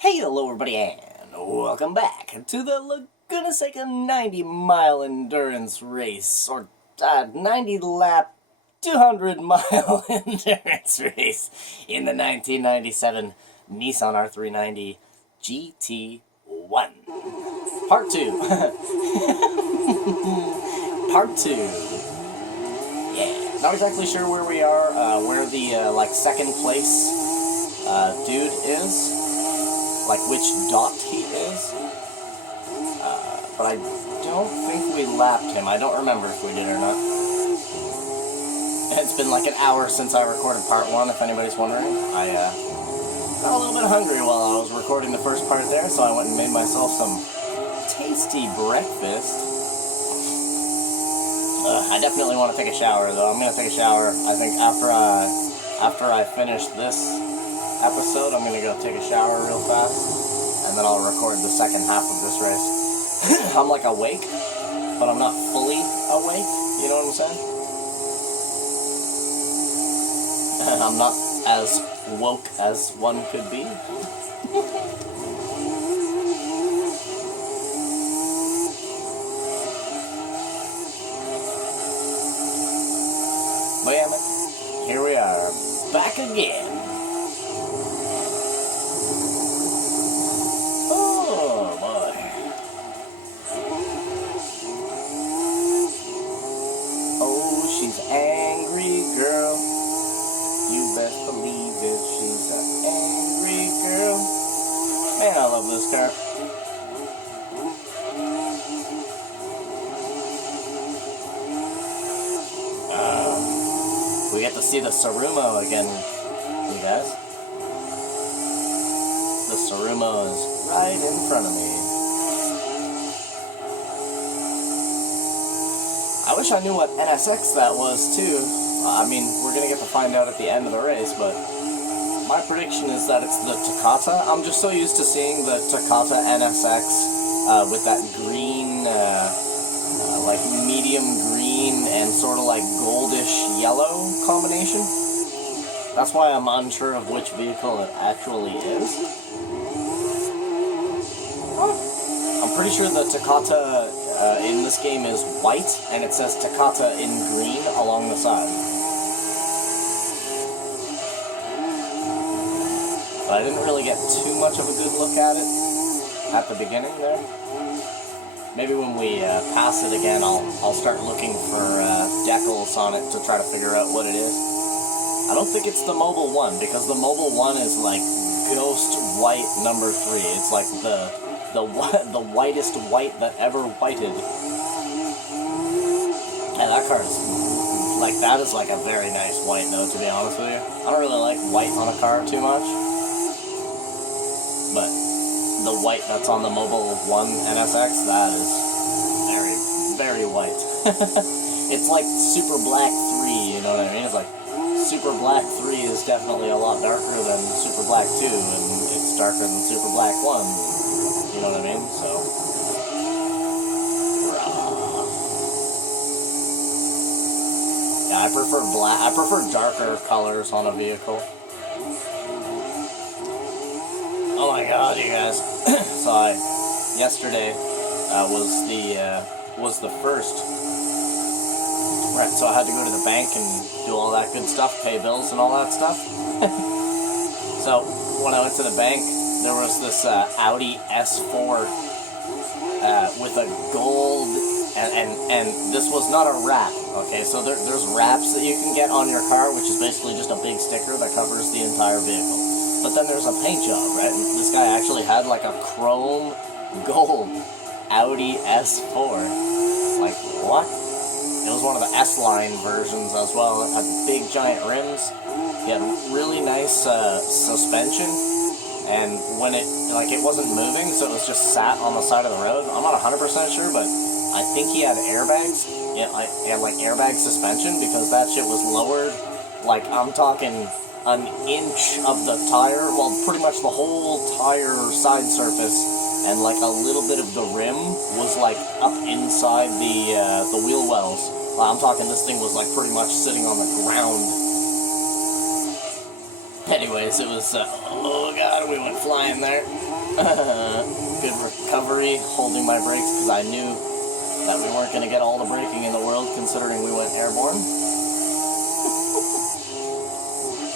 Hey, hello everybody, and welcome back to the Laguna Seca 90-mile endurance race, or 90-lap, 200-mile endurance race in the 1997 Nissan R390 GT1. Part 2. Part 2. Yeah, not exactly sure where we are, where the, second place, dude is. Like which dot he is, but I don't think we lapped him. I don't remember if we did or not. It's been like an hour since I recorded part 1, if anybody's wondering. I got a little bit hungry while I was recording the first part there, so I went and made myself some tasty breakfast. I definitely want to take a shower, though. I'm going to take a shower, I think, after I finish this episode. I'm gonna go take a shower real fast, and then I'll record the second half of this race. I'm like awake, but I'm not fully awake, you know what I'm saying? I'm not as woke as one could be. But yeah, man, here we are, back again. Angry girl, you best believe it, she's an angry girl. Man, I love this car. We get to see the Turismo again, you guys. The Turismo is right in front of me. I wish I knew what NSX that was, too. I mean, we're going to get to find out at the end of the race, but my prediction is that it's the Takata. I'm just so used to seeing the Takata NSX with that green, like medium green and sort of like goldish yellow combination. That's why I'm unsure of which vehicle it actually is. I'm pretty sure the Takata in this game is white, and it says Takata in green along the side. But I didn't really get too much of a good look at it at the beginning there. Maybe when we pass it again, I'll start looking for decals on it to try to figure out what it is. I don't think it's the Mobile 1, because the Mobile 1 is like Ghost White number 3. It's like the whitest white that ever whited. Yeah, that car is, like, that is like a very nice white, though, to be honest with you. I don't really like white on a car too much, but the white that's on the Mobile 1 NSX, that is very, very white. It's like Super Black 3, you know what I mean? It's like, Super Black 3 is definitely a lot darker than Super Black 2, and it's darker than Super Black 1. You know what I mean? So, yeah, I prefer black. I prefer darker colors on a vehicle. Oh my God, you guys! So yesterday was the first. Right, so I had to go to the bank and do all that good stuff, pay bills and all that stuff. So when I went to the bank, there was this Audi S4 with a gold, and this was not a wrap, okay? So there's wraps that you can get on your car, which is basically just a big sticker that covers the entire vehicle. But then there's a paint job, right? And this guy actually had like a chrome gold Audi S4. Like, what? It was one of the S-Line versions as well. It had big giant rims. He had really nice suspension. And when it wasn't moving, so it was just sat on the side of the road. I'm not 100% sure, but I think he had airbags. Yeah, he had like airbag suspension, because that shit was lowered. Like, I'm talking an inch of the tire, well, pretty much the whole tire side surface, and like a little bit of the rim was like up inside the wheel wells. I'm talking this thing was like pretty much sitting on the ground. Anyways, it was, oh god, we went flying there. Good recovery, holding my brakes, because I knew that we weren't going to get all the braking in the world, considering we went airborne.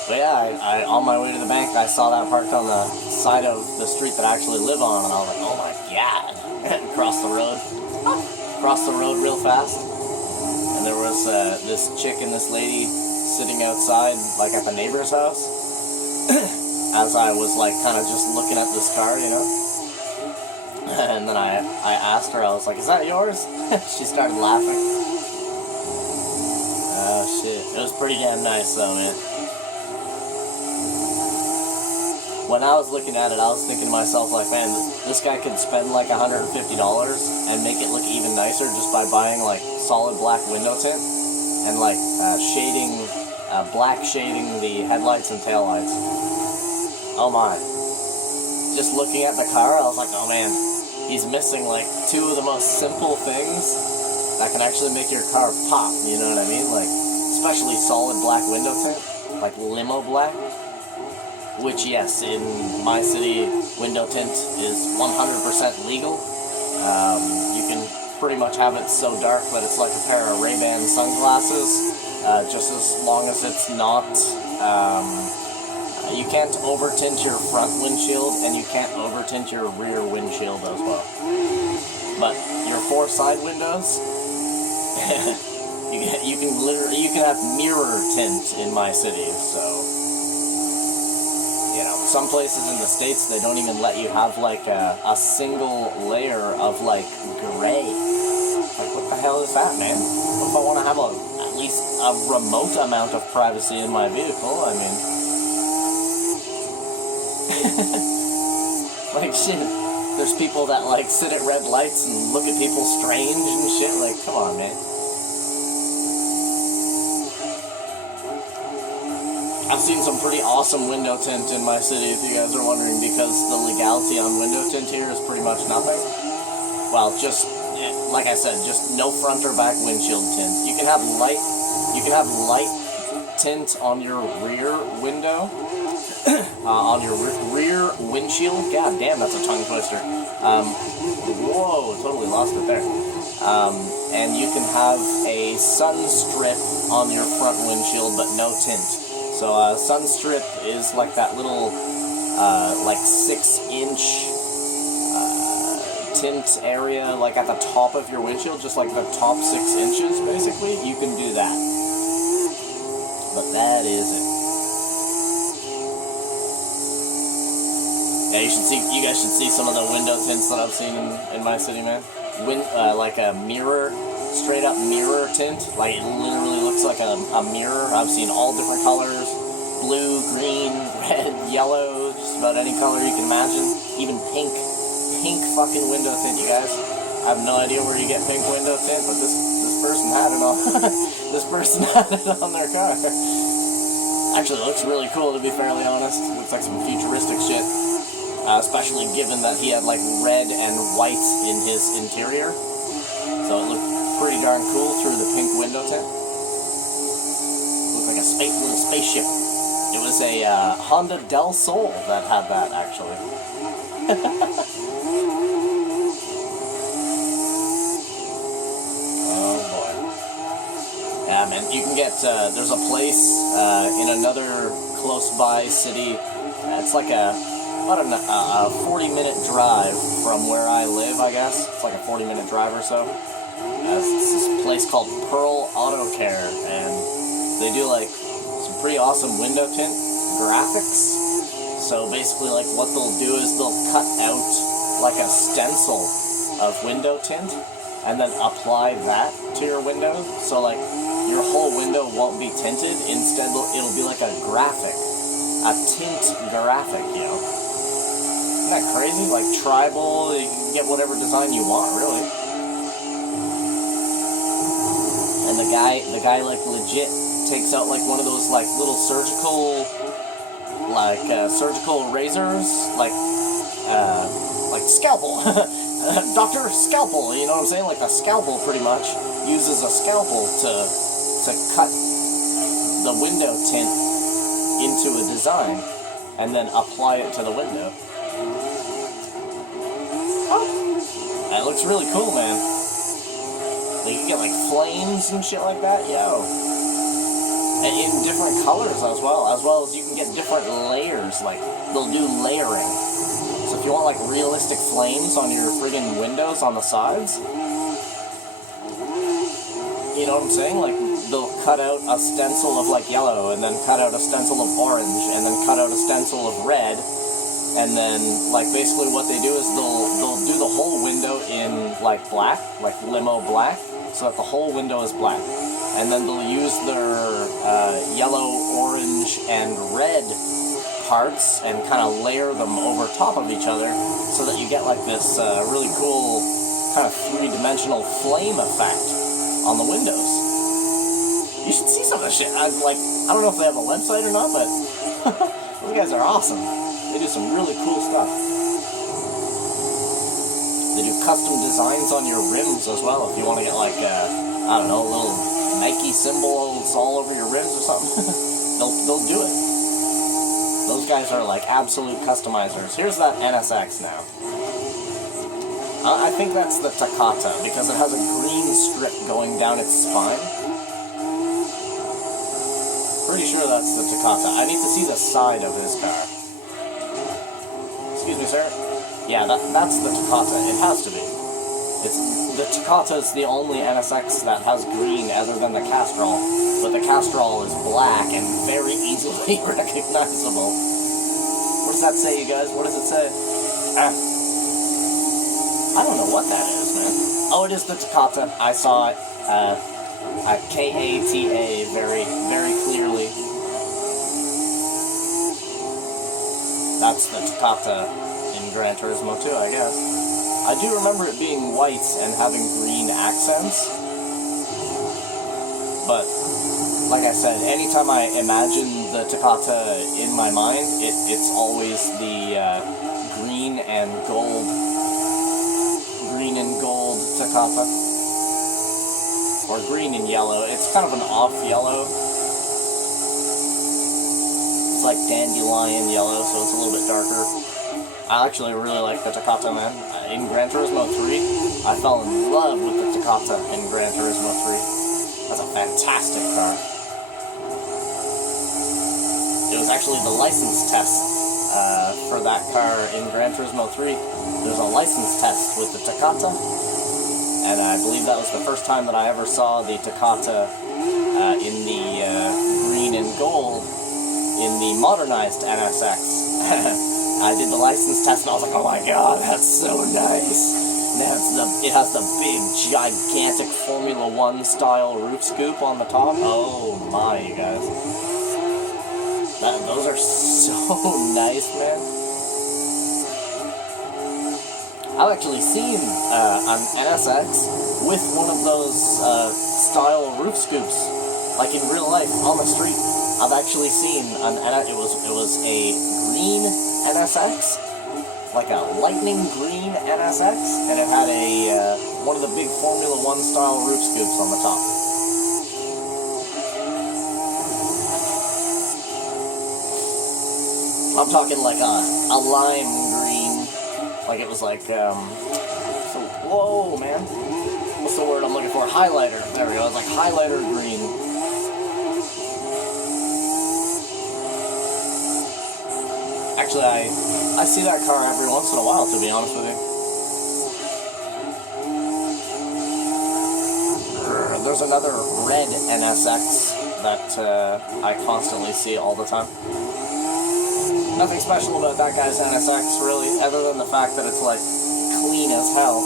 But yeah, I on my way to the bank, I saw that parked on the side of the street that I actually live on, and I was like, oh my god. Crossed the road real fast. And there was this chick and this lady sitting outside, like at the neighbor's house, as I was like kind of just looking at this car, you know. And then I asked her, I was like, is that yours? She started laughing. Oh shit, it was pretty damn nice though, man. When I was looking at it, I was thinking to myself, like, man, this guy could spend like $150 and make it look even nicer just by buying like solid black window tint and like black shading the headlights and taillights. Oh my. Just looking at the car, I was like, oh man, he's missing like two of the most simple things that can actually make your car pop, you know what I mean? Like, especially solid black window tint, like limo black. Which, yes, in my city, window tint is 100% legal. You can pretty much have it so dark that it's like a pair of Ray-Ban sunglasses, just as long as it's not... you can't over-tint your front windshield, and you can't over-tint your rear windshield as well. But your four side windows, you can have mirror tint in my city, so... You know, some places in the States, they don't even let you have, like, a single layer of, like, gray. Like, what the hell is that, man? What if I want to have at least a remote amount of privacy in my vehicle? I mean... like, shit. There's people that, like, sit at red lights and look at people strange and shit. Like, come on, man. I've seen some pretty awesome window tint in my city, if you guys are wondering, because the legality on window tint here is pretty much nothing. Well, just, like I said, just no front or back windshield tint. You can have light tint on your rear window, on your rear windshield. God damn, that's a tongue twister. Whoa, totally lost it there. And you can have a sun strip on your front windshield, but no tint. So sun strip is like that little, like 6-inch tint area, like at the top of your windshield, just like the top 6 inches, basically. You can do that. But that is it. Yeah, you guys should see some of the window tints that I've seen in my city, man. Like a mirror. Straight up mirror tint, like it literally looks like a mirror. I've seen all different colors, blue, green, red, yellow, just about any color you can imagine, even pink fucking window tint, you guys. I have no idea where you get pink window tint, but this person had it on, this person had it on their car. Actually, it looks really cool, to be fairly honest. It looks like some futuristic shit, especially given that he had like red and white in his interior, so it looked pretty darn cool through the pink window tint. Looked like a little spaceship. It was a Honda Del Sol that had that, actually. Oh boy. Yeah, man, you can get, there's a place in another close by city. It's like about a 40-minute drive from where I live, I guess. It's like a 40-minute drive or so. It's this place called Pearl Auto Care, and they do like some pretty awesome window tint graphics. So basically, like what they'll do is they'll cut out like a stencil of window tint and then apply that to your window. So like your whole window won't be tinted. Instead, it'll be like a graphic, a tint graphic, you know. Isn't that crazy? Like tribal, you can get whatever design you want, really. And the guy like legit takes out like one of those like little surgical razors, like scalpel, doctor scalpel, you know what I'm saying? Like a scalpel pretty much uses a scalpel to cut the window tint into a design and then apply it to the window. That looks really cool, man. Like, you get like flames and shit like that, yo. And in different colors as well as you can get different layers, like, they'll do layering. So if you want like realistic flames on your friggin' windows on the sides, you know what I'm saying? Like, they'll cut out a stencil of like yellow, and then cut out a stencil of orange, and then cut out a stencil of red, and then like basically what they do is they'll do the whole window in like black, like limo black, so that the whole window is black, and then they'll use their yellow, orange, and red parts and kind of layer them over top of each other, so that you get like this really cool kind of three-dimensional flame effect on the windows. You should see some of this shit. I don't know if they have a website or not, but those guys are awesome. They do some really cool stuff. They do custom designs on your rims as well, if you want to get like, I don't know, little Nike symbols all over your rims or something. they'll do it. Those guys are like absolute customizers. Here's that NSX now. I think that's the Takata, because it has a green strip going down its spine. Pretty sure that's the Takata. I need to see the side of his car. Excuse me, sir? Yeah, that's the Takata. It has to be. The Takata is the only NSX that has green other than the Castrol, but the Castrol is black and very easily recognizable. What does that say, you guys? What does it say? I don't know what that is, man. Oh, it is the Takata. I saw it. K-A-T-A very, very clearly. That's the Takata in Gran Turismo 2, I guess. I do remember it being white and having green accents. But, like I said, anytime I imagine the Takata in my mind, it's always the green and gold Takata. Or green and yellow. It's kind of an off yellow. It's like dandelion yellow, so it's a little bit darker. I actually really like the Takata, man. In Gran Turismo 3, I fell in love with the Takata in Gran Turismo 3. That's a fantastic car. It was actually the license test for that car in Gran Turismo 3. There's a license test with the Takata, and I believe that was the first time that I ever saw the Takata in the green and gold in the modernized NSX. I did the license test and I was like, oh my god, that's so nice. It has the big, gigantic Formula 1 style roof scoop on the top. Oh my, you guys. Those are so nice, man. I've actually seen an NSX with one of those style roof scoops, like in real life, on the street. I've actually seen it was a green NSX, like a lightning green NSX, and it had a one of the big Formula 1 style roof scoops on the top. I'm talking like a lime green, like it was like whoa, man, what's the word I'm looking for? Highlighter. There we go. It's like highlighter green. Actually, I see that car every once in a while, to be honest with you. There's another red NSX that I constantly see all the time. Nothing special about that guy's NSX, really, other than the fact that it's, like, clean as hell.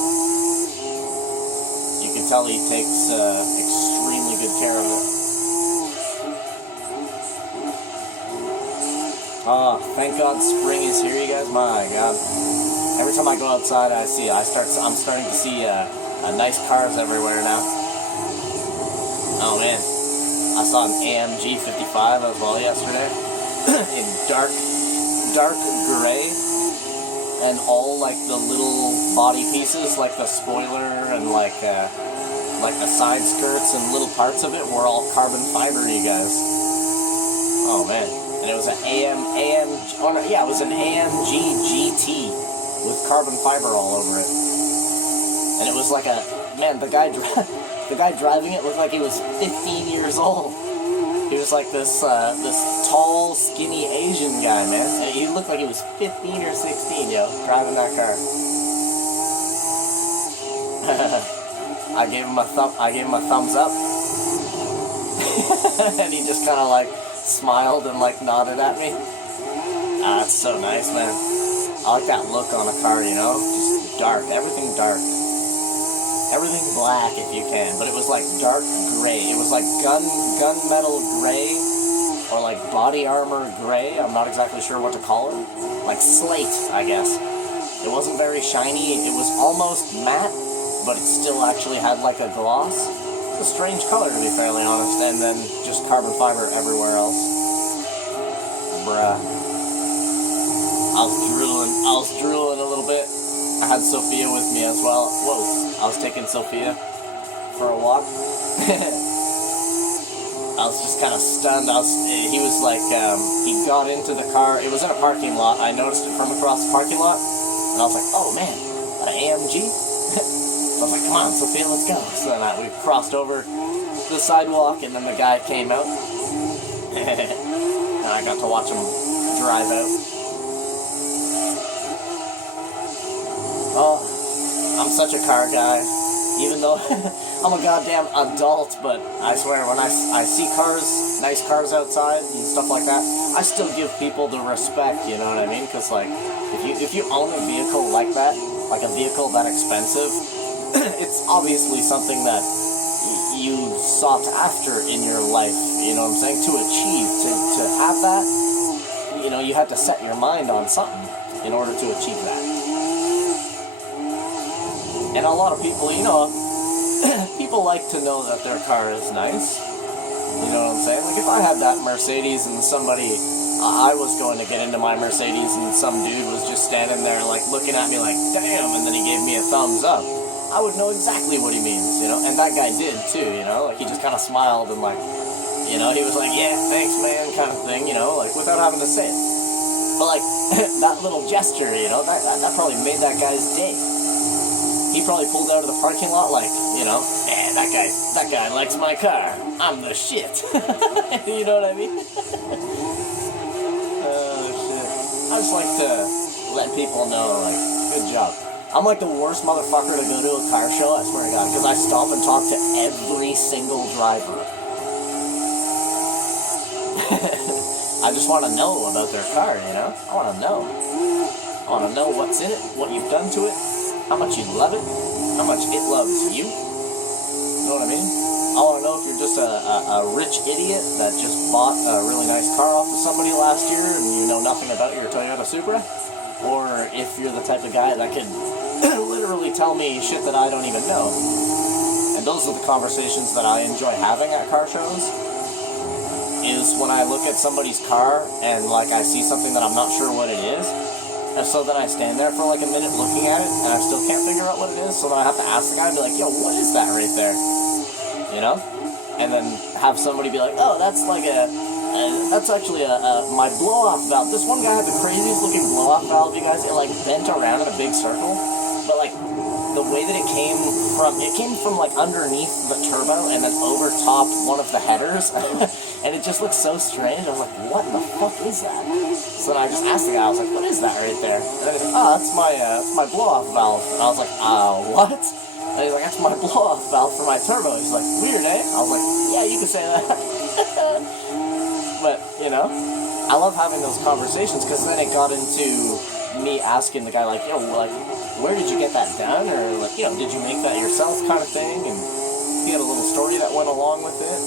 You can tell he takes extremely good care of it. Oh, thank God spring is here, you guys. My God. Every time I go outside, I'm starting to see nice cars everywhere now. Oh, man. I saw an AMG 55 as well yesterday. In dark gray. And all, like, the little body pieces, like the spoiler and, like the side skirts and little parts of it were all carbon fiber, you guys. Oh, man. and it was an it was an AMG GT with carbon fiber all over it. And it was like the guy driving it looked like he was 15 years old. He was like this tall, skinny Asian guy, man. And he looked like he was 15 or 16, driving that car. I gave him a thumbs up. And he just kind of like smiled and like nodded at me. That's so nice, man. I like that look on a car, just dark, everything dark. Everything black if you can, but it was like dark gray. It was like gunmetal gray, or like body armor gray. I'm not exactly sure what to call it. Like slate, I guess. It wasn't very shiny. It was almost matte, but it still actually had like a gloss. It's a strange color, to be fairly honest. And then just carbon fiber everywhere else. Bruh. I was drooling a little bit. I had Sophia with me as well. Whoa. I was taking Sophia for a walk. I was just kind of stunned. He was like, he got into the car. It was in a parking lot. I noticed it from across the parking lot. And I was like, oh man, an AMG? So I was like, come on, Sophia, let's go. So then we crossed over the sidewalk, and then the guy came out. And I got to watch him drive out. Oh, I'm such a car guy, even though I'm a goddamn adult, but I swear, when I see cars, nice cars outside and stuff like that, I still give people the respect, you know what I mean? Because, like, if you own a vehicle like that, like a vehicle that expensive, it's obviously something that you sought after in your life, you know what I'm saying? To achieve, to have that, you had to set your mind on something in order to achieve that. And a lot of people, people like to know that their car is nice. You know what I'm saying? Like, if I had that Mercedes and I was going to get into my Mercedes and some dude was just standing there, like, looking at me like, damn, and then he gave me a thumbs up, I would know exactly what he means, And that guy did, too, Like, he just kind of smiled and, like, he was like, yeah, thanks, man, kind of thing, like, without having to say it. But, like, that little gesture, that probably made that guy's day. He probably pulled out of the parking lot like, man, that guy likes my car. I'm the shit. You know what I mean? Oh, shit. I just like to let people know, like, good job. I'm like the worst motherfucker to go to a car show, I swear to God, because I stop and talk to every single driver. I just want to know about their car, I want to know. I want to know what's in it, what you've done to it, how much you love it, how much it loves you. You know what I mean? I want to know if you're just a rich idiot that just bought a really nice car off of somebody last year and you know nothing about your Toyota Supra, or if you're the type of guy that could literally tell me shit that I don't even know. And those are the conversations that I enjoy having at car shows, is when I look at somebody's car and, like, I see something that I'm not sure what it is. And so then I stand there for like a minute looking at it, and I still can't figure out what it is, so then I have to ask the guy, be like, yo, what is that right there? And then have somebody be like, oh, that's like that's actually my blow-off valve. This one guy had the craziest looking blow-off valve, you guys. It like bent around in a big circle, but like the way that it came from like underneath the turbo and then over top one of the headers, and it just looked so strange. I was like, what the fuck is that? So then I just asked the guy, I was like, what is that right there? And then he's like, oh, that's my blow-off valve. And I was like, what? And he's like, that's my blow-off valve for my turbo. He's like, weird, eh? I was like, yeah, you can say that. But, I love having those conversations, because then it got into me asking the guy, like, yo, like, where did you get that done? Or, like, did you make that yourself kind of thing? And he had a little story that went along with it.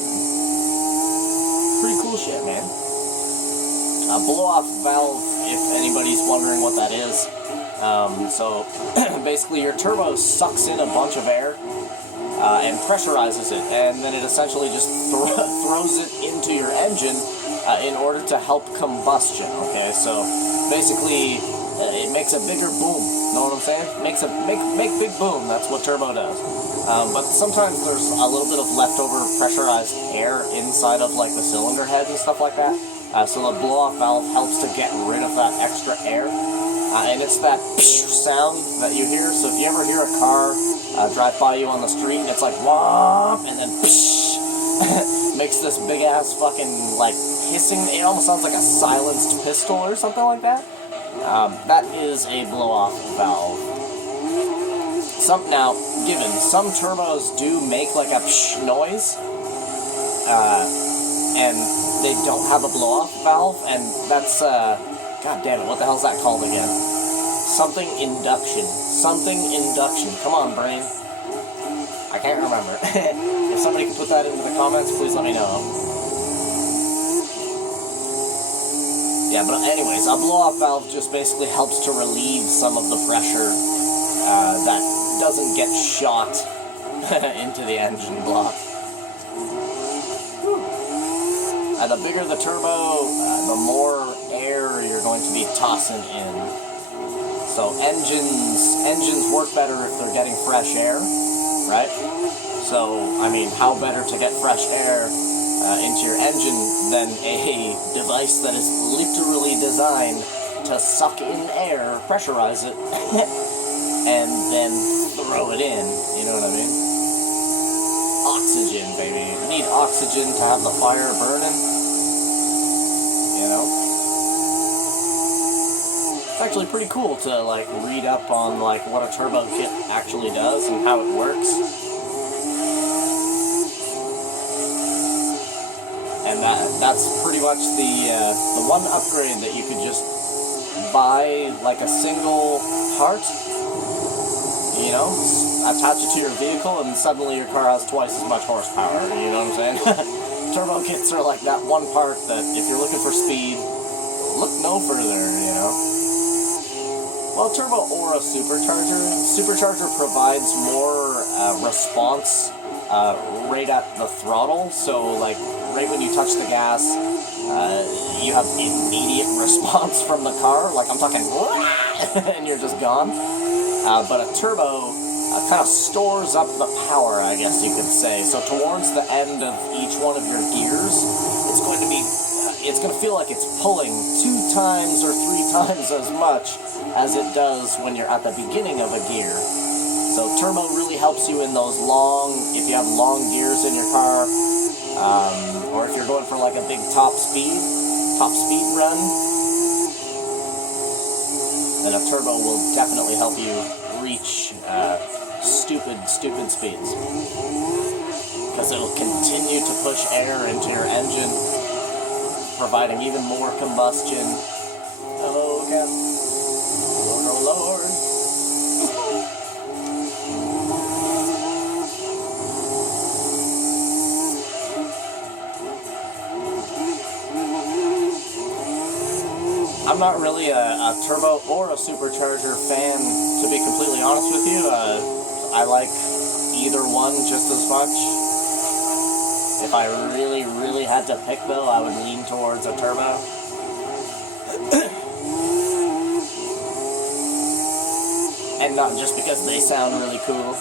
Pretty cool shit, man. A blow-off valve, if anybody's wondering what that is. So basically your turbo sucks in a bunch of air and pressurizes it, and then it essentially just throws it into your engine in order to help combustion, okay? So basically it makes a bigger boom, know what I'm saying? Make big boom, that's what turbo does. But sometimes there's a little bit of leftover pressurized air inside of like the cylinder head and stuff like that. So the blow-off valve helps to get rid of that extra air. And it's that sound that you hear. So if you ever hear a car drive by you on the street and it's like womp, and then makes this big ass fucking like hissing. It almost sounds like a silenced pistol or something like that. That is a blow-off valve. Now, given some turbos do make like a noise, and they don't have a blow-off valve, and that's god damn it, what the hell's that called again? Something induction. Come on, brain. I can't remember. If somebody can put that into the comments, please let me know. Yeah, but anyways, a blow-off valve just basically helps to relieve some of the pressure that doesn't get shot into the engine block. The bigger the turbo, the more air you're going to be tossing in. So engines work better if they're getting fresh air, right? So, I mean, how better to get fresh air into your engine than a device that is literally designed to suck in air, pressurize it, and then throw it in, you know what I mean? Oxygen, baby. You need oxygen to have the fire burning, you know? It's actually pretty cool to, like, read up on, like, what a turbo kit actually does and how it works. And that's pretty much the one upgrade that you could just buy, like, a single part, you know, attach it to your vehicle, and suddenly your car has twice as much horsepower, you know what I'm saying? Turbo kits are like that one part that, if you're looking for speed, look no further, you know? Well, turbo or a supercharger provides more response right at the throttle, so, like, right when you touch the gas, you have immediate response from the car, like I'm talking, and you're just gone. But a turbo kind of stores up the power, I guess you could say. So towards the end of each one of your gears, it's going to feel like it's pulling 2 times or 3 times as much as it does when you're at the beginning of a gear. So turbo really helps you in those if you have long gears in your car, or if you're going for like a big top speed run, then a turbo will definitely help you reach stupid speeds, because it'll continue to push air into your engine, providing even more combustion. Hello, Cat. Lord, oh Lord. I'm not really a turbo or a supercharger fan, to be completely honest with you. I like either one just as much. If I really, really had to pick, though, I would lean towards a turbo. And not just because they sound really cool.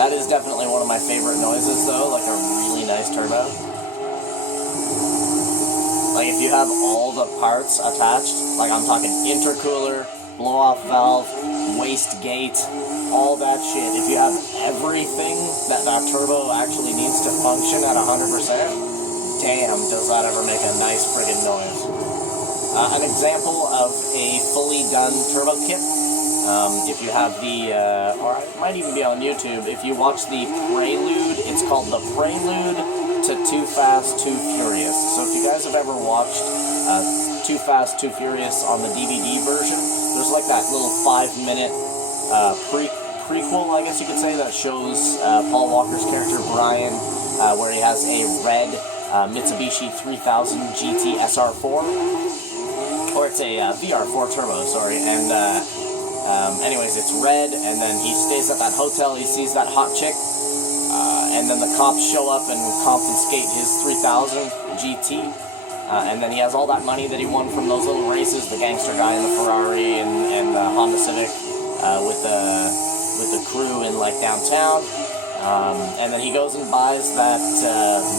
That is definitely one of my favorite noises, though, like a really nice turbo. Like, if you have all the parts attached, like I'm talking intercooler, blow-off valve, wastegate, all that shit, if you have everything that turbo actually needs to function at 100%, damn, does that ever make a nice friggin' noise. An example of a fully done turbo kit, if you have or it might even be on YouTube, if you watch the Prelude, it's called the Prelude to Too Fast, Too Furious. So if you guys have ever watched Too Fast, Too Furious on the DVD version, there's like that little 5-minute prequel, I guess you could say, that shows Paul Walker's character Brian, where he has a red Mitsubishi 3000 GT SR4, or it's a VR4 Turbo, sorry, and anyways, it's red, and then he stays at that hotel, he sees that hot chick, and then the cops show up and confiscate his 3000 GT, and then he has all that money that he won from those little races, the gangster guy in the Ferrari and the Honda Civic, with the crew in like downtown, and then he goes and buys that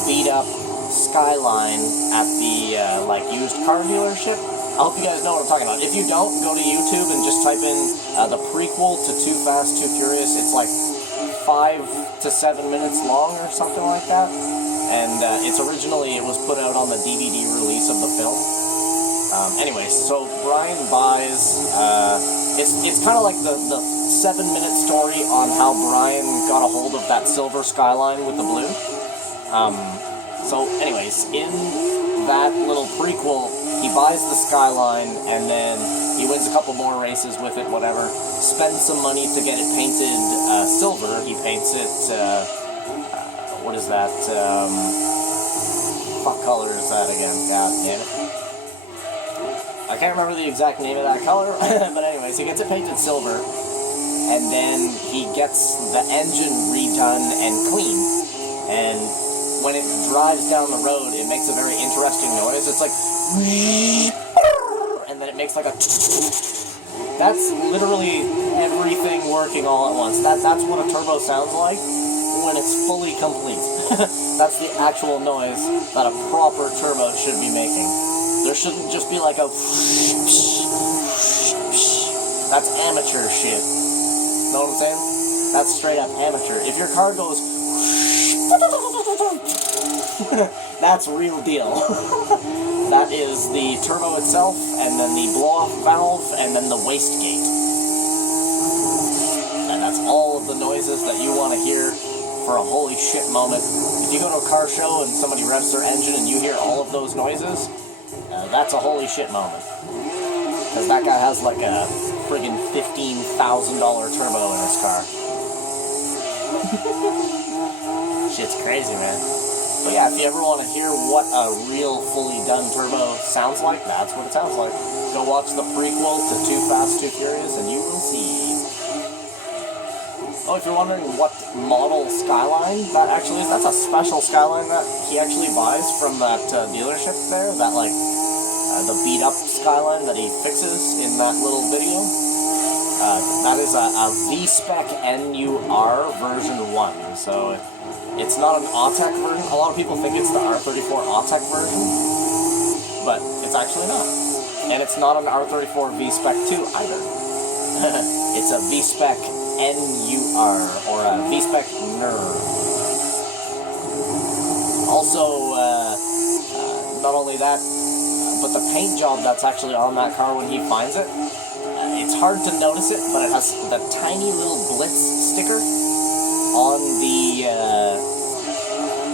beat up Skyline at the like used car dealership. I hope you guys know what I'm talking about. If you don't, go to YouTube and just type in the prequel to Too Fast, Too Furious. It's like 5 to 7 minutes long or something like that. And it was put out on the DVD release of the film. Anyways, so Brian buys, it's kind of like the 7-minute story on how Brian got a hold of that silver Skyline with the blue. So anyways, in that little prequel, he buys the Skyline, and then he wins a couple more races with it, whatever, spends some money to get it painted silver. He paints it, what is that, what color is that again? God damn it. I can't remember the exact name of that color, but anyways, he gets it painted silver, and then he gets the engine redone and clean, and when it drives down the road, it makes a very interesting noise. It's like, and then it makes like a, that's literally everything working all at once. That's what a turbo sounds like when it's fully complete. That's the actual noise that a proper turbo should be making. There shouldn't just be like a, that's amateur shit. Know what I'm saying? That's straight up amateur. If your car goes, that's real deal. That is the turbo itself, and then the blow-off valve, and then the wastegate. And that's all of the noises that you want to hear for a holy shit moment. If you go to a car show and somebody revs their engine and you hear all of those noises, that's a holy shit moment. Because that guy has like a friggin' $15,000 turbo in his car. Shit's crazy, man. But yeah, if you ever want to hear what a real fully done turbo sounds like, that's what it sounds like. Go watch the prequel to Too Fast, Too Furious, and you will see. Oh, if you're wondering what model Skyline that actually is, that's a special Skyline that he actually buys from that dealership there, that like, the beat-up Skyline that he fixes in that little video. That is a V-Spec NUR version 1, so it's not an AUTEC version. A lot of people think it's the R34 AUTEC version, but it's actually not. And it's not an R34 V-Spec 2 either. It's a V-Spec NUR, or a V-Spec NUR. Also, not only that, but the paint job that's actually on that car when he finds it, it's hard to notice it, but it has the tiny little Blitz sticker on the,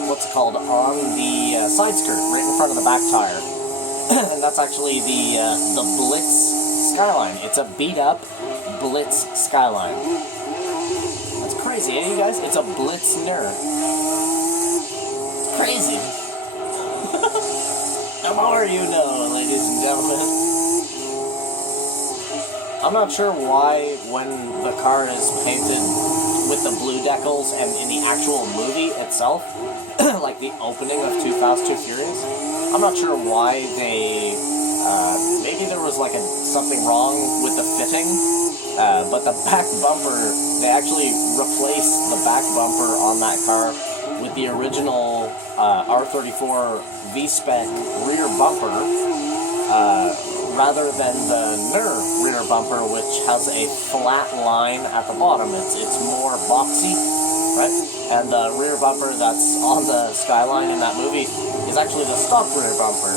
what's it called, on the side skirt, right in front of the back tire. And that's actually the Blitz Skyline. It's a beat-up Blitz Skyline. That's crazy, eh, you guys? It's a Blitz NUR. It's crazy. The more you know, ladies and gentlemen. I'm not sure why, when the car is painted with the blue decals and in the actual movie itself, like the opening of Too Fast, Too Furious, I'm not sure why they, maybe there was like something wrong with the fitting, but the back bumper, they actually replaced the back bumper on that car with the original R34 V-Spec rear bumper, rather than the NUR rear bumper, which has a flat line at the bottom. It's more boxy, right? And the rear bumper that's on the Skyline in that movie is actually the stock rear bumper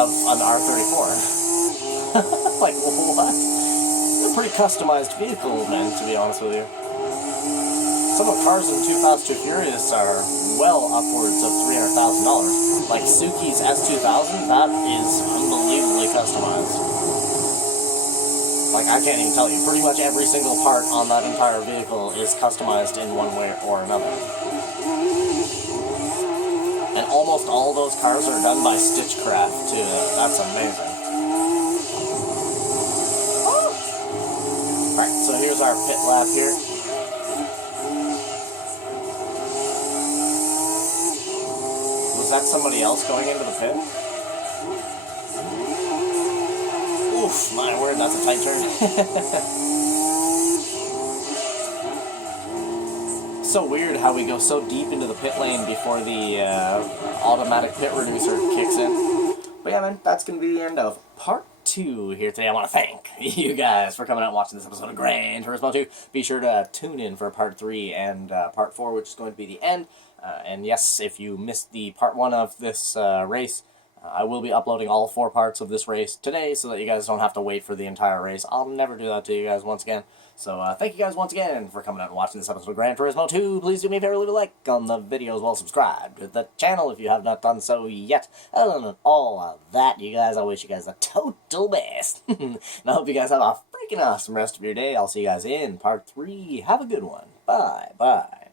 of an R34. Like, what? It's a pretty customized vehicle, man, to be honest with you. Some of the cars in Too Fast, Too Furious are well upwards of $300,000. Like Suki's S2000, that is unbelievably customized. Like, I can't even tell you. Pretty much every single part on that entire vehicle is customized in one way or another. And almost all those cars are done by Stitchcraft, too. That's amazing. Alright, so here's our pit lap here. Was that somebody else going into the pit? Oof, my word, that's a tight turn. so weird how we go so deep into the pit lane before the automatic pit reducer kicks in. But yeah, man, that's going to be the end of part 2 here today. I want to thank you guys for coming out and watching this episode of Gran Turismo 2. Be sure to tune in for part 3 and part 4, which is going to be the end. And yes, if you missed the part 1 of this race, I will be uploading all 4 parts of this race today so that you guys don't have to wait for the entire race. I'll never do that to you guys once again. So thank you guys once again for coming out and watching this episode of Gran Turismo 2. Please do me a favor, leave a like on the video as well as subscribe to the channel if you have not done so yet. Other than all of that, you guys, I wish you guys the total best. And I hope you guys have a freaking awesome rest of your day. I'll see you guys in part 3. Have a good one. Bye. Bye.